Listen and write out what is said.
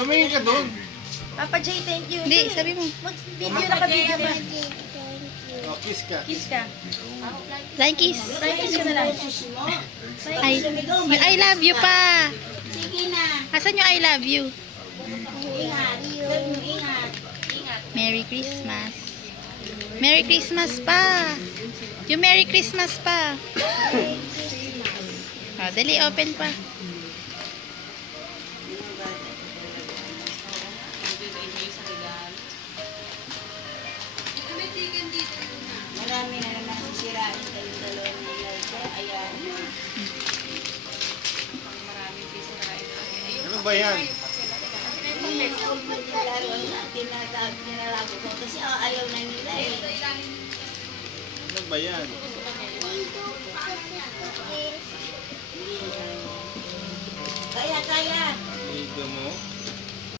Tumingin ka doon. Papa J, thank you. Hindi, sabi mo. Mag-video na ka-video ka. Oh, kiss ka. Kiss ka. Flying kiss. Try kiss ka na lang. I love you pa. Sige na. Asan yung I love you? Ingat. Ingat. Merry Christmas. Merry Christmas pa. Yung Merry Christmas pa. Oh, dali, open pa. Marami na naman sisirain kayong dalawang nilay. Ayan. Ano ba yan? Laruan na tinalago ko kasi ayaw na nila eh. Ano ba yan? Kaya. Ligo mo?